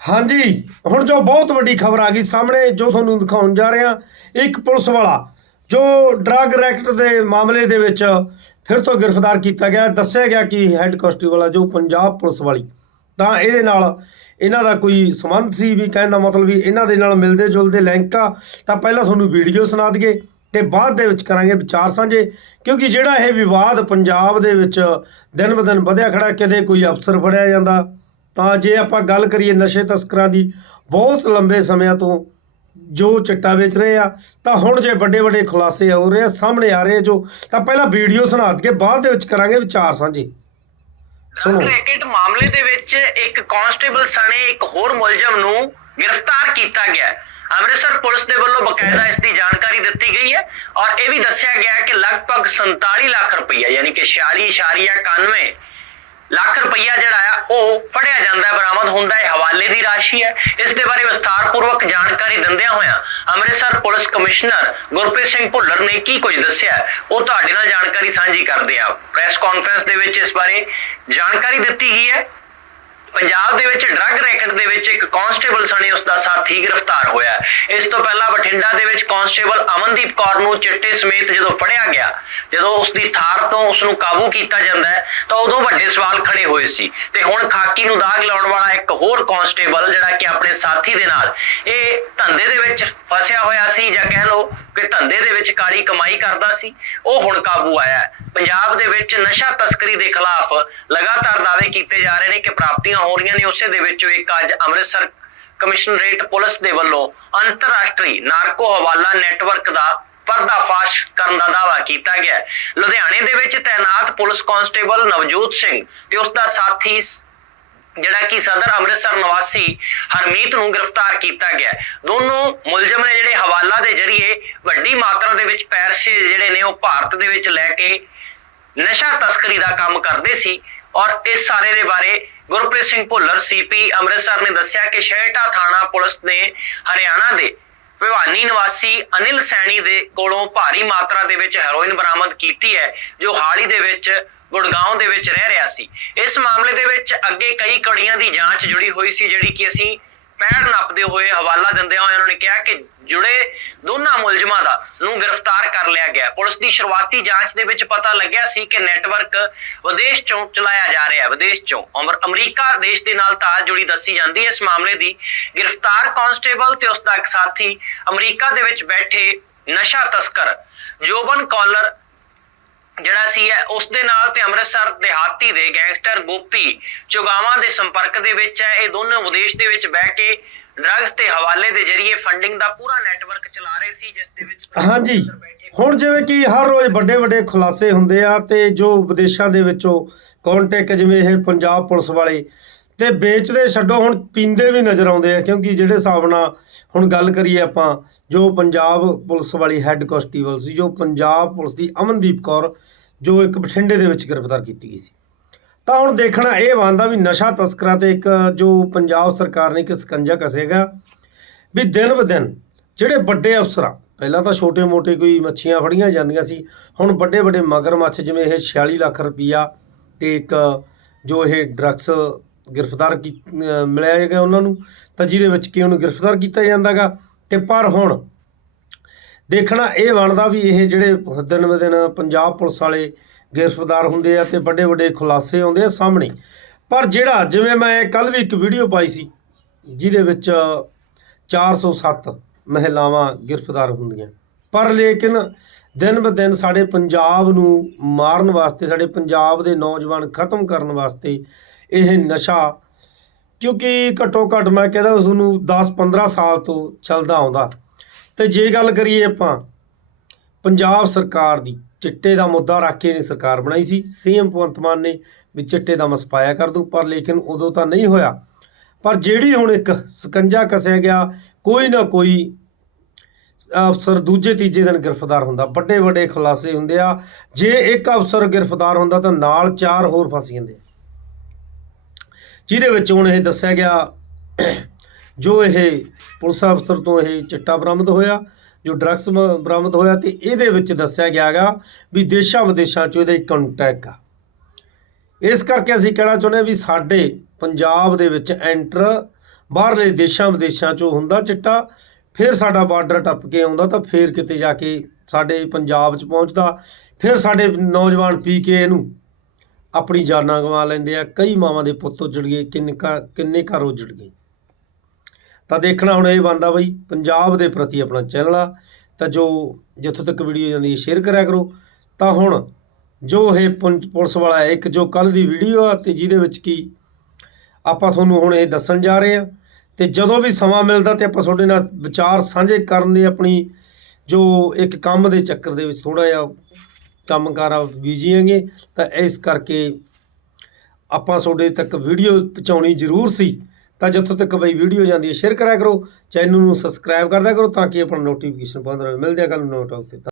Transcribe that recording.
ਹਾਂਜੀ, ਹੁਣ ਜੋ ਬਹੁਤ ਵੱਡੀ ਖਬਰ ਆ ਗਈ ਸਾਹਮਣੇ, ਜੋ ਤੁਹਾਨੂੰ ਦਿਖਾਉਣ ਜਾ ਰਹੇ ਹਾਂ ਇੱਕ ਪੁਲਿਸ ਵਾਲਾ, ਜੋ ਡਰੱਗ ਰੈਕਟ ਦੇ ਮਾਮਲੇ ਦੇ ਵਿੱਚ ਫਿਰ ਤੋਂ ਗ੍ਰਿਫਤਾਰ ਕੀਤਾ ਗਿਆ। ਦੱਸਿਆ ਗਿਆ ਕਿ ਹੈੱਡ ਕਾਂਸਟੇਬਲ ਆ, ਜੋ ਪੰਜਾਬ ਪੁਲਿਸ ਵਾਲੀ, ਤਾਂ ਇਹਦੇ ਨਾਲ ਇਹਨਾਂ ਦਾ ਕੋਈ ਸੰਬੰਧ ਸੀ ਵੀ ਕਹਿਣ ਦਾ ਮਤਲਬ ਵੀ ਇਹਨਾਂ ਦੇ ਨਾਲ ਮਿਲਦੇ ਜੁਲਦੇ ਲਿੰਕ ਆ ਤਾਂ ਪਹਿਲਾਂ ਤੁਹਾਨੂੰ ਵੀਡੀਓ ਸੁਣਾ ਦਈਏ ਤੇ ਬਾਅਦ ਦੇ ਵਿੱਚ ਕਰਾਂਗੇ ਵਿਚਾਰ ਸਾਂਝੇ, ਕਿਉਂਕਿ ਜਿਹੜਾ ਇਹ ਵਿਵਾਦ ਪੰਜਾਬ ਦੇ ਵਿੱਚ ਦਿਨ ਬ ਦਿਨ ਵਧਿਆ ਖੜਾ ਕਦੇ ਕੋਈ ਅਫਸਰ ਫੜਿਆ ਜਾਂਦਾ ਤਾਂ ਜੇ ਆਪਾਂ ਗੱਲ ਕਰੀਏ ਨਸ਼ੇ ਤਸਕਰਾਂ ਦੀ ਬਹੁਤ ਲੰਬੇ ਸਮਿਆਂ ਤੋਂ ਜੋ ਚਿੱਟਾ ਵੇਚ ਰਹੇ ਆ ਤਾਂ ਹੁਣ ਜੇ ਵੱਡੇ ਵੱਡੇ ਖੁਲਾਸੇ ਹੋ ਰਹੇ ਆ ਸਾਹਮਣੇ ਆ ਰਹੇ ਜੋ ਤਾਂ ਪਹਿਲਾਂ ਵੀਡੀਓ ਸੁਣਾ ਦਈਏ ਬਾਅਦ ਦੇ ਵਿੱਚ ਕਰਾਂਗੇ ਵਿਚਾਰ ਸਾਂਝੇ ਸੁਣੋ ਰੈਕੇਟ ਮਾਮਲੇ ਦੇ ਵਿੱਚ ਇੱਕ ਕਾਂਸਟੇਬਲ ਸਣੇ ਇੱਕ ਹੋਰ ਮੁਲਜ਼ਮ ਨੂੰ ਗ੍ਰਿਫਤਾਰ ਕੀਤਾ ਗਿਆ। ਅੰਮ੍ਰਿਤਸਰ ਪੁਲਿਸ ਦੇ ਵੱਲੋਂ ਬਕਾਇਦਾ ਇਸ ਦੀ ਜਾਣਕਾਰੀ ਦਿੱਤੀ ਗਈ ਹੈ ਔਰ ਇਹ ਵੀ ਦੱਸਿਆ ਗਿਆ ਕਿ ਲਗਭਗ 47 ਲੱਖ ਰੁਪਈਆ ਯਾਨੀ ਕਿ 46.91 ਲੱਖ ਰੁਪਈਆ ਜਿਹੜਾ ਆ, ਉਹ ਫੜਿਆ ਜਾਂਦਾ ਬਰਾਮਦ। ਹੁੰਦਾ ਹੈ ਹਵਾਲੇ ਦੀ ਰਾਸ਼ੀ ਹੈ। ਇਸ ਦੇ ਬਾਰੇ ਵਿਸਥਾਰਪੂਰਵਕ ਜਾਣਕਾਰੀ ਦਿੰਦਿਆਂ ਹੋਇਆਂ ਅੰਮ੍ਰਿਤਸਰ ਪੁਲਿਸ ਕਮਿਸ਼ਨਰ ਗੁਰਪ੍ਰੀਤ ਸਿੰਘ ਭੁੱਲਰ ਨੇ ਕੀ ਕੁਝ ਦੱਸਿਆ ਉਹ ਤੁਹਾਡੇ ਨਾਲ ਜਾਣਕਾਰੀ ਸਾਂਝੀ ਕਰਦੇ ਆ ਪ੍ਰੈਸ ਕਾਨਫਰੰਸ ਦੇ ਵਿੱਚ ਇਸ ਬਾਰੇ ਜਾਣਕਾਰੀ ਦਿੱਤੀ ਗਈ ਹੈ। ਪੰਜਾਬ ਦੇ ਵਿੱਚ ਡਰੱਗ ਰੈਕਟ ਦੇ ਵਿੱਚ ਇੱਕ ਕਾਂਸਟੇਬਲ ਸਣੇ ਉਸ ਦਾ ਸਾਥੀ ਗ੍ਰਿਫਤਾਰ ਹੋਇਆ ਇਸ ਤੋਂ ਪਹਿਲਾਂ ਬਠਿੰਡਾ ਦੇ ਵਿੱਚ ਕਾਂਸਟੇਬਲ ਅਮਨਦੀਪ ਕੌਰ ਨੂੰ ਚਿੱਟੇ ਸਮੇਤ ਜਦੋਂ ਫੜਿਆ ਗਿਆ, ਜਦੋਂ ਉਸ ਦੀ ਥਾਰ ਤੋਂ ਉਸ ਨੂੰ ਕਾਬੂ ਕੀਤਾ ਜਾਂਦਾ ਹੈ, ਤਾਂ ਉਦੋਂ ਵੱਡੇ ਸਵਾਲ ਖੜੇ ਹੋਏ ਸੀ ਤੇ ਹੁਣ ਖਾਕੀ ਨੂੰ ਦਾਗ ਲਾਉਣ ਵਾਲਾ ਇੱਕ ਹੋਰ ਕਾਂਸਟੇਬਲ ਜਿਹੜਾ ਕਿ ਆਪਣੇ ਸਾਥੀ ਦੇ ਨਾਲ, ਇਹ ਧੰਦੇ ਦੇ ਵਿੱਚ ਫਸਿਆ ਹੋਇਆ ਸੀ ਜਾਂ ਕਹਿ ਲਓ ਕਿ ਧੰਦੇ ਦੇ ਵਿੱਚ ਕਾਲੀ ਕਮਾਈ ਕਰਦਾ ਸੀ, ਉਹ ਹੁਣ ਕਾਬੂ ਆਇਆ ਹੈ। ਪੰਜਾਬ ਦੇ ਵਿੱਚ ਨਸ਼ਾ ਤਸਕਰੀ ਦੇ ਖਿਲਾਫ ਲਗਾਤਾਰ ਦਾਅਵੇ ਕੀਤੇ ਜਾ ਰਹੇ ਨੇ ਕਿ ਪ੍ਰਾਪਤੀਆਂ ਹੋ ਰਹੀਆਂ ਨੇ, ਉਸੇ ਦੇ ਵਿੱਚੋਂ ਇੱਕ ਅੱਜ ਅੰਮ੍ਰਿਤਸਰ ਕਮਿਸ਼ਨਰੇਟ ਪੁਲਿਸ ਦੇ ਵੱਲੋਂ ਅੰਤਰਰਾਸ਼ਟਰੀ ਨਾਰਕੋ ਹਵਾਲਾ ਨੈਟਵਰਕ ਦਾ ਪਰਦਾਫਾਸ਼ ਕਰਨ ਦਾ ਦਾਅਵਾ ਕੀਤਾ ਗਿਆ ਲੁਧਿਆਣੇ ਦੇ ਵਿੱਚ ਤਾਇਨਾਤ ਪੁਲਿਸ ਕਾਂਸਟੇਬਲ ਨਵਜੋਤ ਸਿੰਘ ਤੇ ਉਸ ਦਾ ਸਾਥੀ ਜਿਹੜਾ ਕਿ ਸਦਰ ਅੰਮ੍ਰਿਤਸਰ ਨਿਵਾਸੀ ਹਰਮੀਤ ਨੂੰ ਗ੍ਰਿਫਤਾਰ ਕੀਤਾ ਗਿਆ ਹੈ। ਦੋਨੋਂ ਮੁਲਜ਼ਮ ਨੇ ਜਿਹੜੇ ਹਵਾਲਾ ਦੇ ਜ਼ਰੀਏ ਵੱਡੀ ਮਾਤਰਾ ਦੇ ਵਿੱਚ ਪੈਸੇ ਜਿਹੜੇ ਨੇ ਉਹ ਭਾਰਤ ਦੇ ਵਿੱਚ ਲੈ ਕੇ ਨਸ਼ਾ ਤਸਕਰੀ ਦਾ ਕੰਮ ਕਰਦੇ ਸੀ ਔਰ ਇਸ ਸਾਰੇ ਦੇ ਬਾਰੇ ਗੁਰਪ੍ਰੀਤ ਸਿੰਘ ਭੁੱਲਰ ਸੀਪੀ ਅੰਮ੍ਰਿਤਸਰ ਨੇ ਦੱਸਿਆ ਕਿ ਸ਼ਹਿਟਾ ਥਾਣਾ ਪੁਲਿਸ ਨੇ ਹਰਿਆਣਾ ਦੇ ਭਿਵਾਨੀ ਨਿਵਾਸੀ ਅਨਿਲ ਸੈਣੀ ਦੇ ਕੋਲੋਂ ਭਾਰੀ ਮਾਤਰਾ ਦੇ ਵਿੱਚ ਹੈਰੋਇਨ ਬਰਾਮਦ ਕੀਤੀ ਹੈ, ਜੋ ਹਾਲ ਹੀ ਦੇ ਵਿੱਚ ਗੁੜਗਾਉਂ ਦੇ ਵਿੱਚ ਰਹਿ ਰਿਹਾ ਸੀ। ਇਸ ਮਾਮਲੇ ਦੇ ਵਿੱਚ ਅੱਗੇ ਕਈ ਕੜੀਆਂ ਦੀ ਜਾਂਚ ਜੁੜੀ ਹੋਈ ਸੀ, ਜਿਹੜੀ ਕਿ ਅਸੀਂ ਪੈੜ ਨੱਪਦੇ ਹੋਏ ਹਵਾਲਾ ਦਿੰਦੇ ਹੋਏ ਉਹਨਾਂ ਨੇ ਕਿਹਾ ਕਿ ਜੁੜੇ ਦੋਨਾਂ ਮੁਲਜ਼ਮਾਂ ਦਾ ਨੂੰ ਗ੍ਰਿਫਤਾਰ ਕਰ ਲਿਆ ਗਿਆ। ਪੁਲਿਸ ਦੀ ਸ਼ੁਰੂਆਤੀ ਜਾਂਚ ਦੇ ਵਿੱਚ ਪਤਾ ਲੱਗਿਆ ਸੀ ਕਿ ਨੈਟਵਰਕ ਵਿਦੇਸ਼ ਚੋਂ ਚਲਾਇਆ ਜਾ ਰਿਹਾ ਹੈ, ਵਿਦੇਸ਼ ਚੋਂ। ਅਮਰ ਅਮਰੀਕਾ ਦੇਸ਼ ਦੇ ਨਾਲ ਤਾਰ ਜੁੜੀ ਦੱਸੀ ਜਾਂਦੀ ਹੈ ਇਸ ਮਾਮਲੇ ਦੀ। ਗ੍ਰਿਫਤਾਰ ਕਾਂਸਟੇਬਲ ਤੇ ਉਸ ਦਾ ਇੱਕ ਸਾਥੀ ਅਮਰੀਕਾ ਦੇ ਵਿੱਚ ਬੈਠੇ ਨਸ਼ਾ ਤਸਕਰ ਜੋਬਨ ਕਾਲਰ ਜਿਹੜਾ ਸੀ ਹੈ ਉਸ ਦੇ ਨਾਲ ਤੇ ਅੰਮ੍ਰਿਤਸਰ ਦਿਹਾਤੀ ਦੇ ਗੈਂਗਸਟਰ ਗੋਪੀ ਚੁਗਾਵਾਂ ਦੇ ਸੰਪਰਕ ਦੇ ਵਿੱਚ ਹੈ। ਇਹ ਦੋਨੋਂ ਵਿਦੇਸ਼ ਦੇ ਵਿੱਚ ਬਹਿ ਕੇ ਡਰੱਗਸ ਤੇ ਹਵਾਲੇ ਦੇ ਜ਼ਰੀਏ ਫੰਡਿੰਗ ਦਾ ਪੂਰਾ ਨੈਟਵਰਕ ਚਲਾ ਰਹੇ ਸੀ ਜਿਸ ਦੇ ਵਿੱਚ ਹਾਂਜੀ। ਹੁਣ ਜਿਵੇਂ ਕਿ ਹਰ ਰੋਜ਼ ਵੱਡੇ ਵੱਡੇ ਖੁਲਾਸੇ ਹੁੰਦੇ ਆ ਤੇ ਜੋ ਵਿਦੇਸ਼ਾਂ ਦੇ ਵਿੱਚੋਂ ਕੰਟੈਕਟ ਜਿਵੇਂ ਇਹ ਪੰਜਾਬ ਪੁਲਿਸ ਵਾਲੇ ਤੇ ਵੇਚਦੇ ਛੱਡੋ, ਹੁਣ ਪੀਂਦੇ ਵੀ ਨਜ਼ਰ ਆਉਂਦੇ ਆ, ਕਿਉਂਕਿ ਜਿਹੜੇ ਹਿਸਾਬ ਨਾਲ ਹੁਣ ਗੱਲ ਕਰੀਏ ਆਪਾਂ, ਜੋ ਪੰਜਾਬ ਪੁਲਿਸ ਵਾਲੀ ਹੈੱਡ ਕਾਂਸਟੇਬਲ ਸੀ, ਜੋ ਪੰਜਾਬ ਪੁਲਿਸ ਦੀ ਅਮਨਦੀਪ ਕੌਰ, ਜੋ ਇੱਕ ਬਠਿੰਡੇ ਦੇ ਵਿੱਚ ਗ੍ਰਿਫਤਾਰ ਕੀਤੀ ਗਈ ਸੀ। ਤਾਂ ਹੁਣ ਦੇਖਣਾ ਇਹ ਬਣਦਾ ਵੀ ਨਸ਼ਾ ਤਸਕਰਾਂ ਤੇ ਇੱਕ ਜੋ ਪੰਜਾਬ ਸਰਕਾਰ ਨੇ ਇੱਕ ਸਕੰਜਾ ਕਸੇਗਾ, ਵੀ ਦਿਨ ਬ ਦਿਨ ਜਿਹੜੇ ਵੱਡੇ ਅਫਸਰ ਆ, ਪਹਿਲਾਂ ਤਾਂ ਛੋਟੇ-ਮੋਟੇ ਕੋਈ ਮੱਛੀਆਂ ਫੜੀਆਂ ਜਾਂਦੀਆਂ ਸੀ, ਹੁਣ ਵੱਡੇ ਵੱਡੇ ਮਗਰਮੱਛ ਜਿਵੇਂ ਇਹ 46 ਲੱਖ ਰੁਪਈਆ ਤੇ ਇੱਕ ਜੋ ਇਹ ਡਰੱਗਸ ਗ੍ਰਿਫਤਾਰ ਕੀ ਮਿਲਿਆ ਹੈਗਾ ਉਹਨਾਂ ਨੂੰ, ਤਾਂ ਜਿਹਦੇ ਵਿੱਚ ਕਿ ਉਹਨੂੰ ਗ੍ਰਿਫਤਾਰ ਕੀਤਾ ਜਾਂਦਾਗਾ। ਤੇ ਪਰ ਹੁਣ ਦੇਖਣਾ ਇਹ ਬਣਦਾ ਵੀ ਇਹ ਜਿਹੜੇ ਦਿਨ ਬ ਦਿਨ ਪੰਜਾਬ ਪੁਲਿਸ ਵਾਲੇ ਗ੍ਰਿਫਤਾਰ ਹੁੰਦੇ ਆ ਤੇ ਵੱਡੇ ਵੱਡੇ ਖੁਲਾਸੇ ਆਉਂਦੇ ਆ ਸਾਹਮਣੇ। ਪਰ ਜਿਹੜਾ ਜਿਵੇਂ ਮੈਂ ਕੱਲ ਵੀ ਇੱਕ ਵੀਡੀਓ ਪਾਈ ਸੀ, ਜਿਹਦੇ ਵਿੱਚ 407 ਮਹਿਲਾਵਾਂ ਗ੍ਰਿਫਤਾਰ ਹੁੰਦੀਆਂ। ਪਰ ਲੇਕਿਨ ਦਿਨ ਬ ਦਿਨ ਸਾਡੇ ਪੰਜਾਬ ਨੂੰ ਮਾਰਨ ਵਾਸਤੇ, ਸਾਡੇ ਪੰਜਾਬ ਦੇ ਨੌਜਵਾਨ ਖਤਮ ਕਰਨ ਵਾਸਤੇ ਇਹ ਨਸ਼ਾ, ਕਿਉਂਕਿ ਘੱਟੋ ਘੱਟ ਮੈਂ ਕਹਿੰਦਾ ਉਸ ਨੂੰ 10-15 ਸਾਲ ਤੋਂ ਚੱਲਦਾ ਆਉਂਦਾ। ਤੇ ਜੇ ਗੱਲ ਕਰੀਏ ਆਪਾਂ, ਪੰਜਾਬ ਸਰਕਾਰ ਦੀ ਚਿੱਟੇ ਦਾ ਮੁੱਦਾ ਰੱਖ ਕੇ ਨਹੀਂ ਸਰਕਾਰ ਬਣਾਈ ਸੀ। ਸੀਐਮ ਭਗਵੰਤ ਮਾਨ ਨੇ ਵੀ ਚਿੱਟੇ ਦਾ ਮਸਪਾਇਆ ਕਰ ਦੂੰ ਪਰ ਲੇਕਿਨ ਉਦੋਂ ਤਾਂ ਨਹੀਂ ਹੋਇਆ। ਪਰ ਜਿਹੜੀ ਹੁਣ ਇੱਕ ਸਕੰਜਾ ਕਸਿਆ ਗਿਆ, ਕੋਈ ਨਾ ਕੋਈ ਅਫਸਰ ਦੂਜੇ ਤੀਜੇ ਦਿਨ ਗ੍ਰਿਫਤਾਰ ਹੁੰਦਾ। ਵੱਡੇ ਵੱਡੇ ਖੁਲਾਸੇ ਹੁੰਦੇ ਆ। ਜੇ ਇੱਕ ਅਫਸਰ ਗ੍ਰਿਫਤਾਰ ਹੁੰਦਾ ਤਾਂ ਨਾਲ ਚਾਰ ਹੋਰ ਫਸ ਜਾਂਦੇ ਜਿਹਦੇ ਵਿੱਚ ਹੁਣ ਇਹ ਦੱਸਿਆ ਗਿਆ ਜੋ ਇਹ ਪੁਲਿਸ ਅਫਸਰ ਤੋਂ ਇਹ ਚਿੱਟਾ ਬਰਾਮਦ ਹੋਇਆ, ਜੋ ਡਰੱਗਸ ਬ- ਬਰਾਮਦ ਹੋਇਆ ਤੇ ਇਹਦੇ ਵਿੱਚ ਦੱਸਿਆ ਗਿਆਗਾ ਵੀ ਦੇਸ਼ਾਂ ਵਿਦੇਸ਼ਾਂ 'ਚ ਇਹਦਾ ਕੰਟੈਕਟ ਆ। ਇਸ ਕਰਕੇ ਅਸੀਂ ਕਹਿਣਾ ਚਾਹੁੰਦੇ ਹਾਂ ਵੀ ਸਾਡੇ ਪੰਜਾਬ ਦੇ ਵਿੱਚ ਐਂਟਰ ਬਾਹਰਲੇ ਦੇਸ਼ਾਂ ਵਿਦੇਸ਼ਾਂ 'ਚੋਂ ਹੁੰਦਾ ਚਿੱਟਾ, ਫਿਰ ਸਾਡਾ ਬਾਰਡਰ ਟੱਪ ਕੇ ਆਉਂਦਾ ਤਾਂ ਫਿਰ ਕਿਤੇ ਜਾ ਕੇ ਸਾਡੇ ਪੰਜਾਬ 'ਚ ਪਹੁੰਚਦਾ, ਫਿਰ ਸਾਡੇ ਨੌਜਵਾਨ ਪੀ ਕੇ ਇਹਨੂੰ ਆਪਣੀ ਜਾਨਾਂ ਗਵਾ ਲੈਂਦੇ ਆ, ਕਈ ਮਾਵਾਂ ਦੇ ਪੁੱਤ ਉੱਜੜ ਗਏ, ਕਿੰਨੇ ਘਰ ਕਿੰਨੇ ਘਰ ਉੱਜੜ ਗਏ। ਤਾਂ ਦੇਖਣਾ ਹੁਣ ਇਹ ਬੰਦਾ ਬਈ, ਪੰਜਾਬ ਦੇ ਪ੍ਰਤੀ ਆਪਣਾ ਚੈਨਲ ਆ, ਤਾਂ ਜੋ ਜਿੱਥੋਂ ਤੱਕ ਵੀਡੀਓ ਜਾਂਦੀ ਹੈ, ਸ਼ੇਅਰ ਕਰਿਆ ਕਰੋ। ਤਾਂ ਹੁਣ ਜੋ ਇਹ ਪੁਲਿਸ ਵਾਲਾ ਇੱਕ ਜੋ ਕੱਲ ਦੀ ਵੀਡੀਓ ਆ, ਤੇ ਜਿਹਦੇ ਵਿੱਚ ਕੀ ਆਪਾਂ ਤੁਹਾਨੂੰ ਹੁਣ ਇਹ ਦੱਸਣ ਜਾ ਰਹੇ ਆ, ਤੇ ਜਦੋਂ ਵੀ ਸਮਾਂ ਮਿਲਦਾ ਤੇ ਆਪਾਂ ਤੁਹਾਡੇ ਨਾਲ ਵਿਚਾਰ ਸਾਂਝੇ ਕਰਨ ਦੇ ਆਪਣੀ ਜੋ ਇੱਕ ਕੰਮ ਦੇ ਚੱਕਰ ਦੇ ਵਿੱਚ ਥੋੜਾ ਜਿਹਾ ਕੰਮਕਾਰ ਆ ਬੀਜੀ ਹੈਗੇ, ਤਾਂ ਇਸ ਕਰਕੇ ਆਪਾਂ ਤੁਹਾਡੇ ਤੱਕ ਵੀਡੀਓ ਪਹੁੰਚਾਉਣੀ ਜ਼ਰੂਰ ਸੀ। ਤਾਂ ਜਿੱਥੋਂ ਤੱਕ ਬਈ ਵੀਡੀਓ ਜਾਂਦੀ ਹੈ ਸ਼ੇਅਰ ਕਰਿਆ ਕਰੋ ਚੈਨਲ ਨੂੰ ਸਬਸਕ੍ਰਾਈਬ ਕਰਦਿਆ ਕਰੋ ਤਾਂ ਕਿ ਆਪਣਾ ਨੋਟੀਫਿਕੇਸ਼ਨ ਪਾਉਂਦੇ ਰਹੇ। ਮਿਲਦੇ ਆ ਕੱਲ ਨੂੰ ਨੋਟ ਆਉ ਤੇ।